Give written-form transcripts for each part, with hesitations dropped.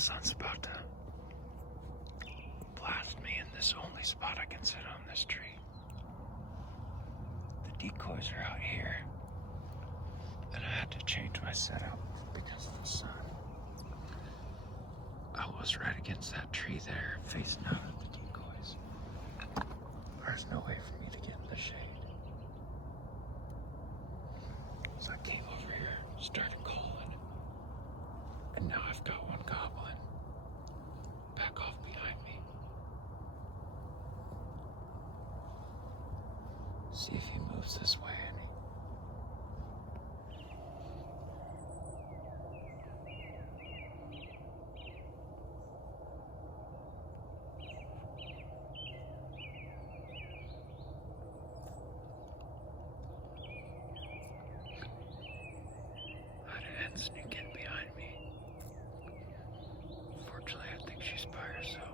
sun's about to blast me in this only spot I can sit on this tree. The decoys are out here, and I had to change my setup because of the sun. I was right against that tree there, facing out at the decoys. There's no way for me to get in the shade. So I came over here, started calling, and now I've got one goblin back off behind me. See if he moves this way any. Sneak in behind me. Fortunately, I think she's by herself.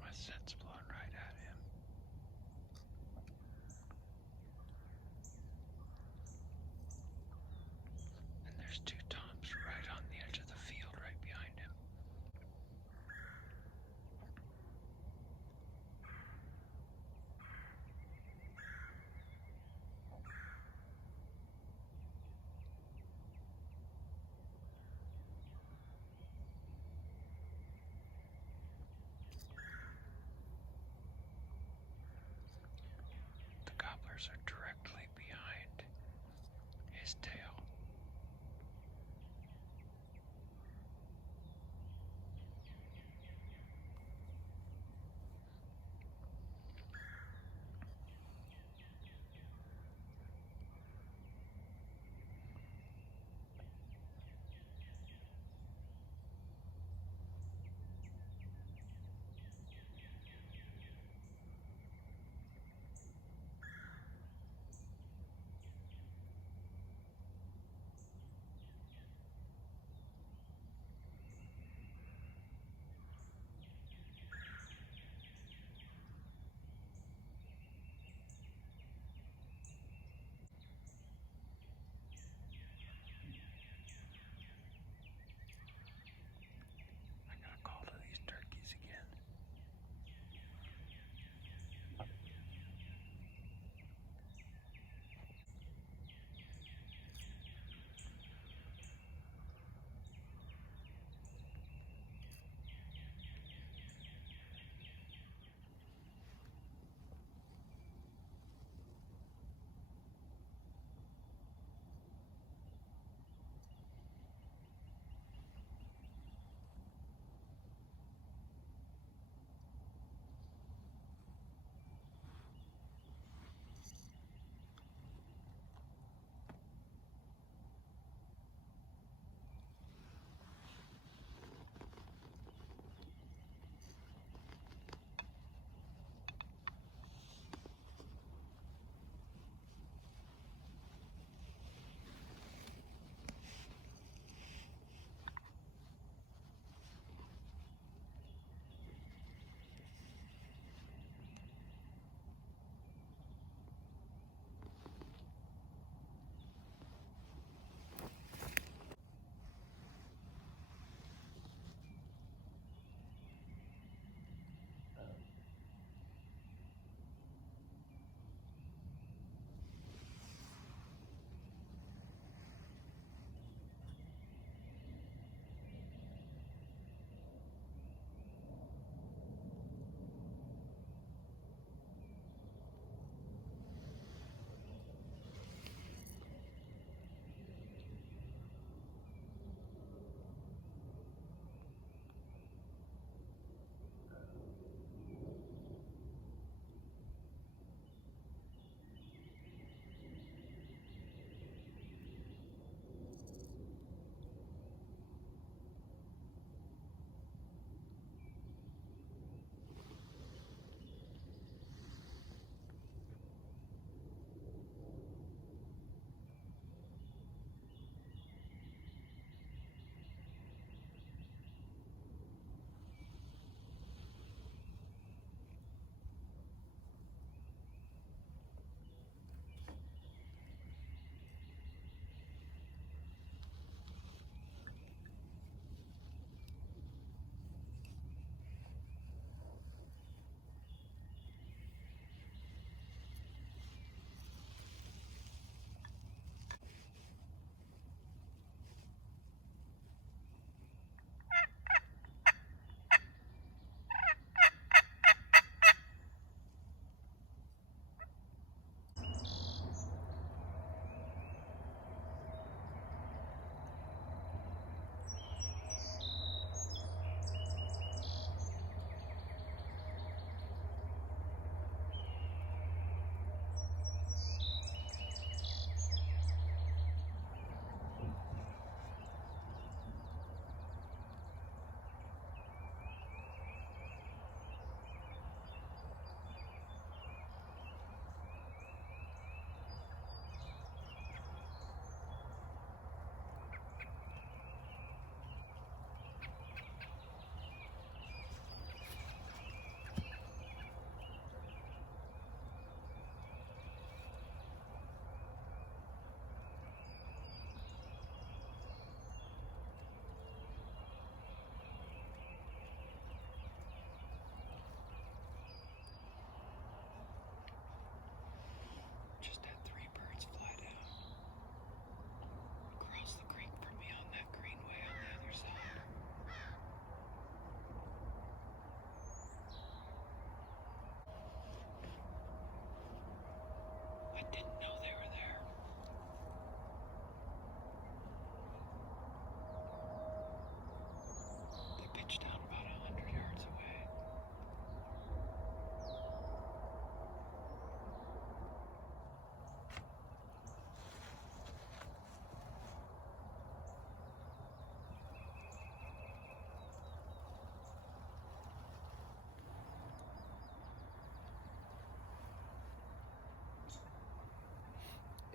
My scent's blowing right at him. And there's two toms right on the edge of the field right behind him. The gobblers are directly behind his tail.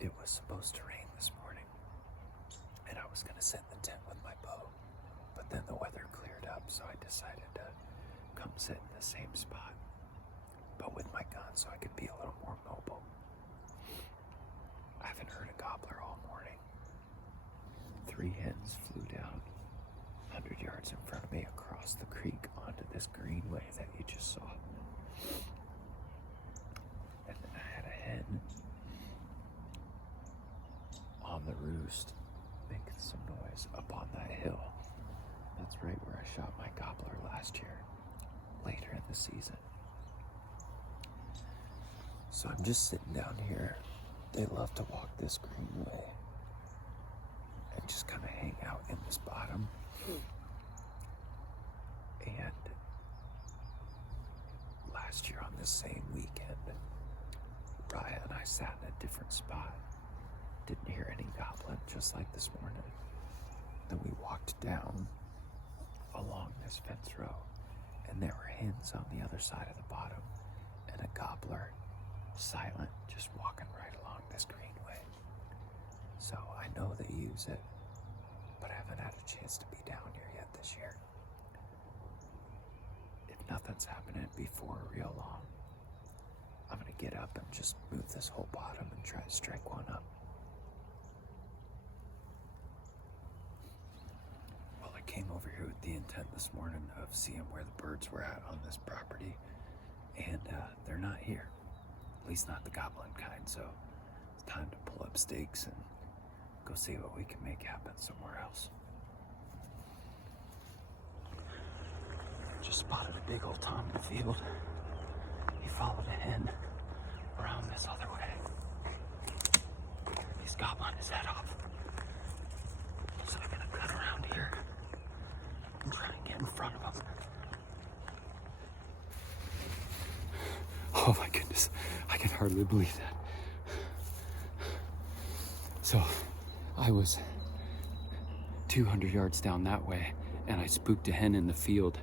it was supposed to rain this morning, and I was going to sit in the tent with my bow, but then the weather cleared up, so I decided to come sit in the same spot, but with my gun so I could be a little more mobile. I haven't heard a gobbler all morning. 3 hens flew down 100 yards in front of me across the creek onto this greenway that you just saw. And then I had a hen on the roost making some noise up on that hill. That's right where I shot my gobbler last year, later in the season. So I'm just sitting down here. They love to walk this greenway and just kind of hang out in this bottom. And last year on this same weekend, Raya and I sat in a different spot. Didn't hear any gobbling, just like this morning. Then we walked down along this fence row, and there were hens on the other side of the bottom, and a gobbler, silent, just walking right along this greenway. So I know they use it, but I haven't had a chance to be down here yet this year. If nothing's happening before real long, I'm gonna get up and just move this whole bottom and try to strike one up. Well, I came over here with the intent this morning of seeing where the birds were at on this property, and they're not here. At least not the goblin kind, so it's time to pull up stakes and go see what we can make happen somewhere else. Just spotted a big old tom in the field. He followed a hen around this other way. He's gobbling his head off. So I'm gonna cut around here and try and get in front of him. Oh my goodness, I can hardly believe that. So I was 200 yards down that way, and I spooked a hen in the field,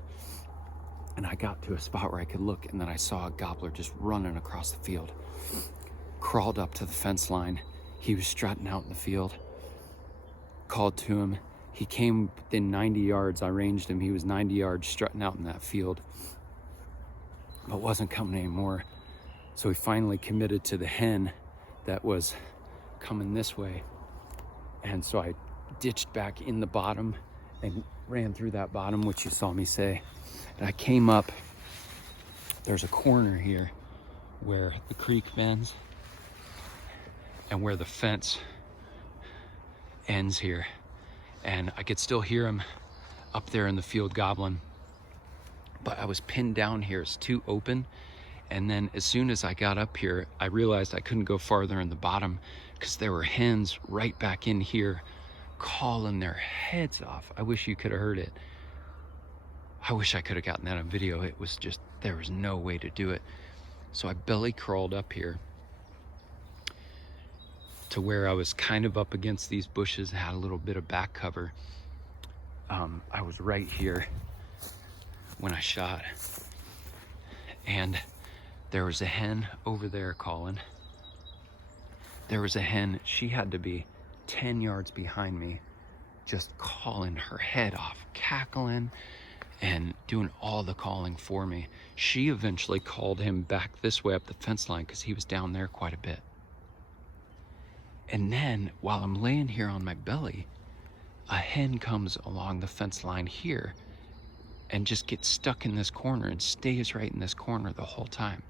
and I got to a spot where I could look, and then I saw a gobbler just running across the field. Crawled up to the fence line. He was strutting out in the field. Called to him. He came within 90 yards. I ranged him. He was 90 yards strutting out in that field, but wasn't coming anymore. So he finally committed to the hen that was coming this way. And so I ditched back in the bottom and ran through that bottom, which you saw me say. And I came up, there's a corner here where the creek bends and where the fence ends here. And I could still hear him up there in the field gobbling. But I was pinned down here, it's too open. And then as soon as I got up here, I realized I couldn't go farther in the bottom because there were hens right back in here calling their heads off. I wish you could have heard it. I wish I could have gotten that on video. It was just, there was no way to do it. So I belly crawled up here to where I was kind of up against these bushes and had a little bit of back cover. I was right here when I shot, and there was a hen over there calling. There was a hen, she had to be 10 yards behind me, just calling her head off, cackling and doing all the calling for me. She eventually called him back this way up the fence line because he was down there quite a bit. And then while I'm laying here on my belly, a hen comes along the fence line here and just gets stuck in this corner and stays right in this corner the whole time.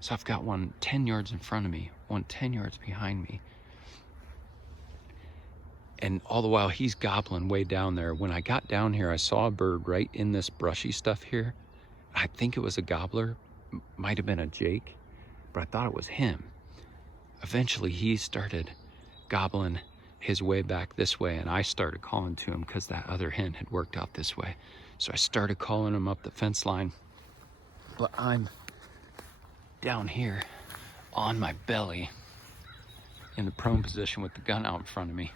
So I've got one 10 yards in front of me, one 10 yards behind me. And all the while he's gobbling way down there. When I got down here, I saw a bird right in this brushy stuff here. I think it was a gobbler, might have been a jake, but I thought it was him. Eventually he started gobbling his way back this way, and I started calling to him because that other hen had worked out this way. So I started calling him up the fence line, but I'm down here on my belly in the prone position with the gun out in front of me.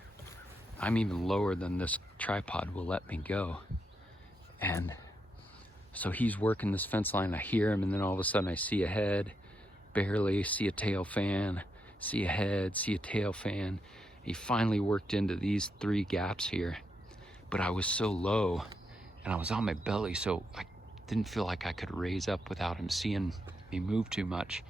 I'm even lower than this tripod will let me go. And so he's working this fence line. I hear him, and then all of a sudden I see a head, barely see a tail fan, see a head, see a tail fan. He finally worked into these 3 gaps here, but I was so low and I was on my belly, so I didn't feel like I could raise up without him seeing me move too much.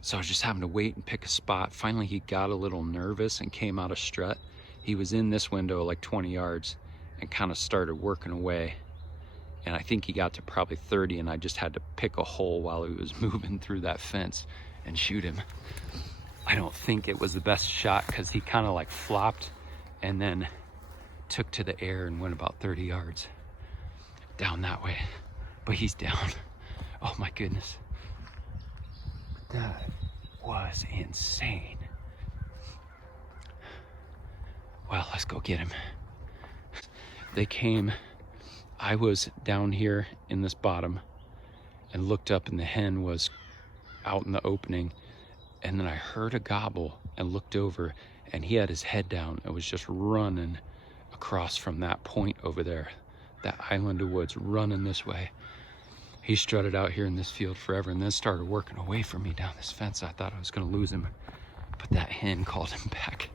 So I was just having to wait and pick a spot. Finally, he got a little nervous and came out of strut. He was in this window like 20 yards and kind of started working away. And I think he got to probably 30, and I just had to pick a hole while he was moving through that fence and shoot him. I don't think it was the best shot because he kind of like flopped and then took to the air and went about 30 yards down that way. But he's down. Oh my goodness. That was insane. Well, let's go get him. They came, I was down here in this bottom and looked up, and the hen was out in the opening, and then I heard a gobble and looked over, and he had his head down and was just running across from that point over there, that island of woods, running this way. He strutted out here in this field forever and then started working away from me down this fence. I thought I was gonna lose him, but that hen called him back.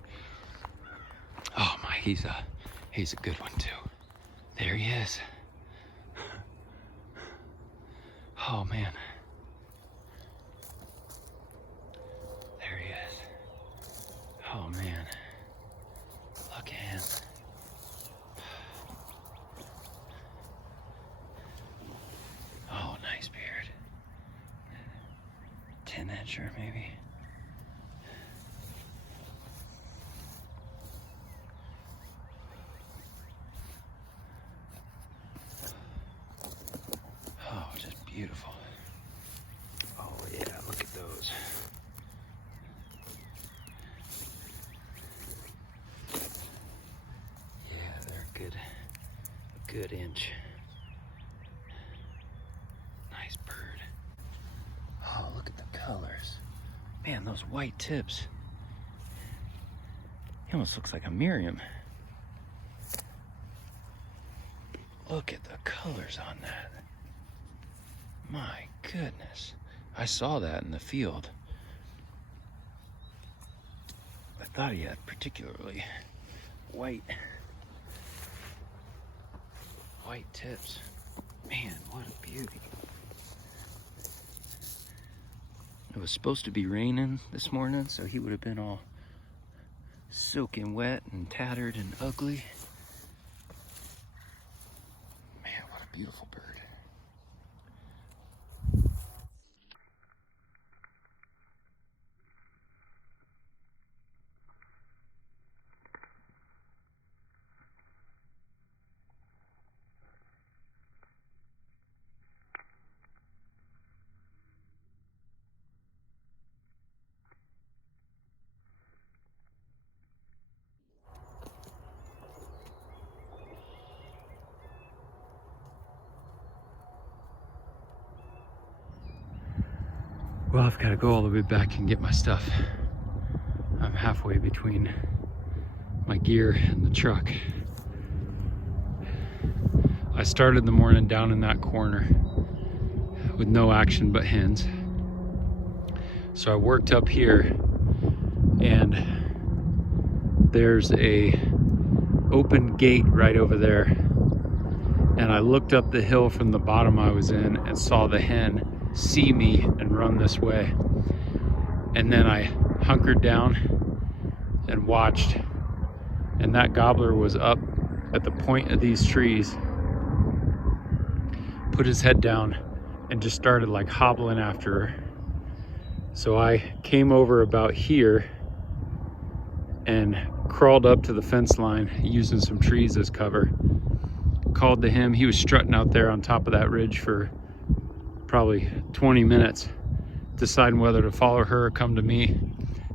Oh my, he's a good one too. There he is. Oh man. There he is. Oh man. Look at him. Oh, nice beard. 10-incher maybe. Oh, just beautiful. Oh yeah, look at those. Yeah, they're a good inch. Nice bird. Oh, look at the colors. Man, those white tips. He almost looks like a Miriam. Look at the colors on that. My goodness. I saw that in the field. I thought he had particularly white tips. Man, what a beauty. It was supposed to be raining this morning, so he would have been all soaking wet and tattered and ugly. Man, what a beautiful bird. Well, I've got to go all the way back and get my stuff. I'm halfway between my gear and the truck. I started the morning down in that corner with no action but hens. So I worked up here, and there's a open gate right over there. And I looked up the hill from the bottom I was in and saw the hen see me and run this way. And then I hunkered down and watched, and that gobbler was up at the point of these trees, put his head down and just started like hobbling after her. So I came over about here and crawled up to the fence line using some trees as cover. Called to him. He was strutting out there on top of that ridge for probably 20 minutes, deciding whether to follow her or come to me.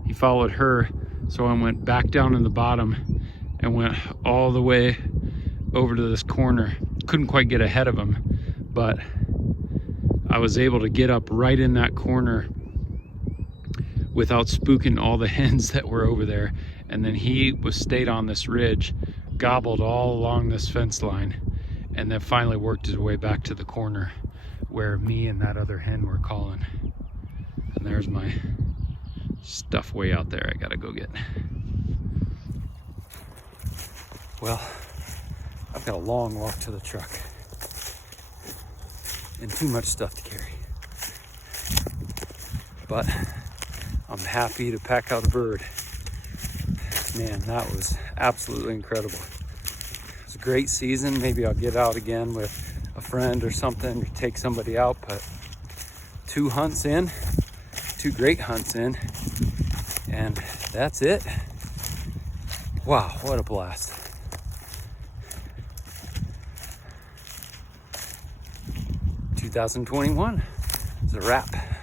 He followed her, so I went back down in the bottom and went all the way over to this corner. Couldn't quite get ahead of him, but I was able to get up right in that corner without spooking all the hens that were over there. And then he stayed on this ridge, gobbled all along this fence line, and then finally worked his way back to the corner where me and that other hen were calling. And there's my stuff way out there I gotta go get. Well, I've got a long walk to the truck and too much stuff to carry. But I'm happy to pack out a bird. Man, that was absolutely incredible. It was a great season. Maybe I'll get out again with a friend or something, or take somebody out, but 2 hunts in, 2 great hunts in, and that's it. Wow, what a blast. '21 is a wrap.